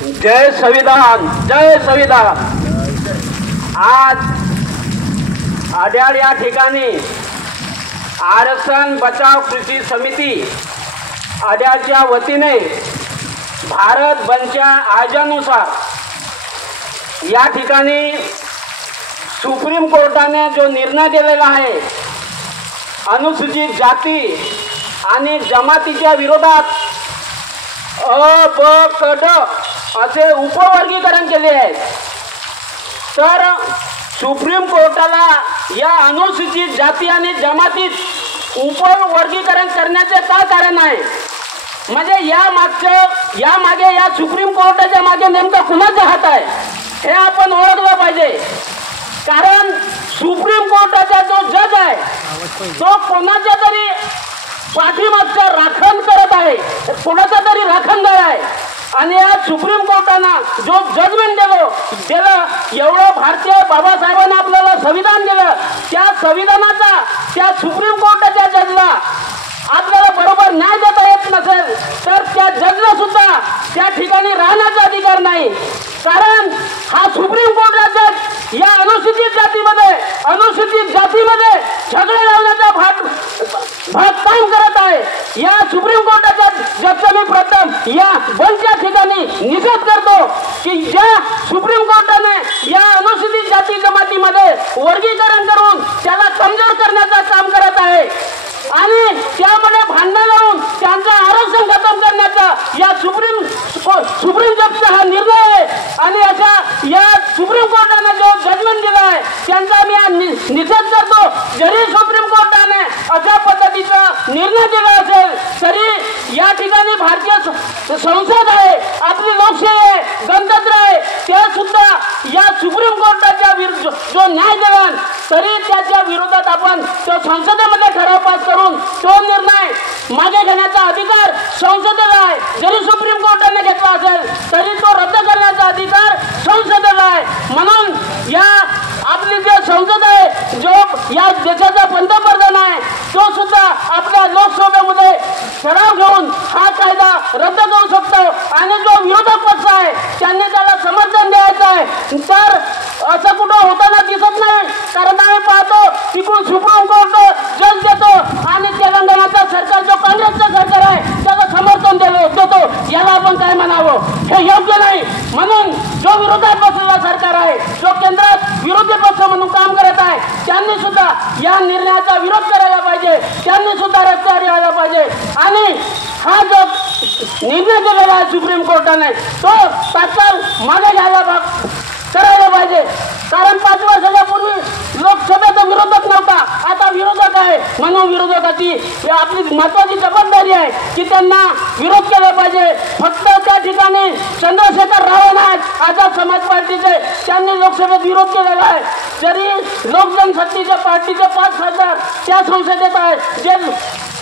जय संविधान, जय संविधान। आज आड्याळ या ठिकाणी आरक्षण बचाव कृषी समिती आड्याळच्या वतीने भारत बंदच्या आयोजनानुसार या ठिकाणी सुप्रीम कोर्टाने जो निर्णय दिलेला आहे, अनुसूचित जाती आणि जमातीच्या विरोधात अ ब क ड असे उपवर्गीकरण केले आहे। तर सुप्रीम कोर्टाला या अनुसूचित जाती आणि जमातीत उपवर्गीकरण करण्याचे काय कारण आहे? म्हणजे या मागे या सुप्रीम कोर्टाच्या मागे नेमका कुणाचा हात आहे हे आपण ओळखलं पाहिजे। कारण सुप्रीम कोर्टाचा जो जज आहे तो कोणाच्या तरी पाठीमागचा राखण करत आहे, कोणाचा तरी राखणदार आहे। आणि या सुप्रीम कोर्टानं जो जजमेंट दिलं एवढं भारतीय बाबासाहेबांनी आपल्याला संविधान दिलं, त्या संविधानाचा त्या सुप्रीम कोर्टाच्या जजला आपल्याला बरोबर न्याय देता येत नसेल तर त्या जजला सुद्धा त्या ठिकाणी राहण्याचा अधिकार नाही। कारण हा सुप्रीम कोर्टाचा जज या अनुसूचित जातीमध्ये झगडे लावण्याचा भाग काम करत आहे। या सुप्रीम कोर्टाच्या जजचा मी प्रथम या बंदच्या ठिकाणी निषेध करतो की ज्या सुप्रीम कोर्टाने या अनुसूचित जाती जमातीमध्ये वर्गीकरण करून त्याला कमजोर करण्याचं काम करत आहे आणि त्यामध्ये भांडण लावून त्यांचं आरक्षण खतम करण्याचा या सुप्रीम जजचा हा निर्णय आहे। आणि अशा या सुप्रीम कोर्टाने जो जजमेंट दिला आहे त्यांचा मी निषेध करतो। जरी सुप्रीम कोर्टाने अशा पद्धतीचा निर्णय दिला असेल तरी या ठिकाणी भारतीय संसद आहे, आपली लोकशाही आहे, गणतंत्र आहे, ते सुद्धा या सुप्रीम कोर्टाच्या विरुद्ध जो न्याय दिला तरी त्याच्या विरोधात आपण तो संसदेमध्ये ठराव पास करून तो निर्णय मागे घेण्याचा अधिकार संसदेला आहे। जरी सुप्रीम कोर्टाने घेतला असेल तरी तो रद्द करण्याचा अधिकार संसदेला आहे। म्हणून या आपली जे संसद आहे, जो या देशाचा पंतप्रधान आहे, तो सुद्धा आपल्या लोकसभेमध्ये ठराव घेऊन हा कायदा रद्द करू शकतो आणि जो विरोधक पक्ष आहे त्यांनी त्याला समर्थन द्यायचं आहे। तर असं कुठं होताना दिसत नाही, कारण आम्ही पाहतो तिकडून सुप्रीम कोर्ट जज देतो आणि तेलंगणाचा सरकार जो काँग्रेसचं सरकार आहे त्याला समर्थन देतो। याला आपण काय म्हणावं? हे योग्य नाही। म्हणून जो विरोधात बसलेला सरकार आहे, जो केंद्रात विरोधी पक्ष म्हणून काम करत आहे, त्यांनी सुद्धा या निर्णयाचा विरोध करायला पाहिजे, त्यांनी सुद्धा रस्त्यावर यायला पाहिजे आणि हा जो निर्णय दिलेला आहे सुप्रीम कोर्टाने तो तात्काळ मागे घ्यायला करायला पाहिजे। कारण 5 वर्षापूर्वी लोकसभेचा विरोधक नव्हता, आता विरोधक आहे। म्हणून विरोधकाची आपली महत्वाची जबाबदारी आहे की त्यांना विरोध केला पाहिजे। फक्त त्या ठिकाणी चंद्रशेखर राव नाईक आझाद समाज पार्टीचे त्यांनी लोकसभेत विरोध केलेला आहे। जरी लोक जनशक्तीच्या पार्टीचे 5 खासदार त्या संसदेत आहेत जे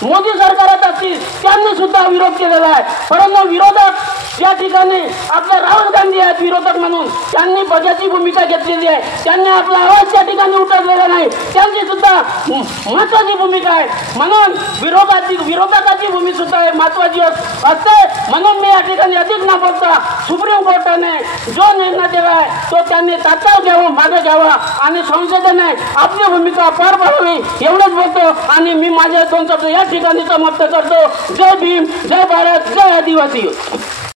मोदी सरकारात असतील त्यांनी सुद्धा विरोध केलेला आहे। परंतु विरोधक ज्या ठिकाणी आपले राहुल गांधी आहेत विरोधक म्हणून त्यांनी बजाची भूमिका घेतलेली आहे, त्यांनी आपला आवाज त्या ठिकाणी उठवलेला नाही, त्यांची सुद्धा महत्वाची भूमिका आहे। म्हणून विरोधकाची भूमिका सुद्धा महत्वाची असते। म्हणून मी या ठिकाणी अधिक न बोलता सुप्रीम कोर्टाने जो निर्णय दिला आहे तो त्यांनी तात्काळ घ्यावा, मागे घ्यावा आणि संसदेने आपली भूमिका पार पाडावी एवढंच बोलतो आणि मी माझे 2 शब्द या ठिकाणी समाप्त करतो। जय भीम, जय भारत, जय आदिवासी।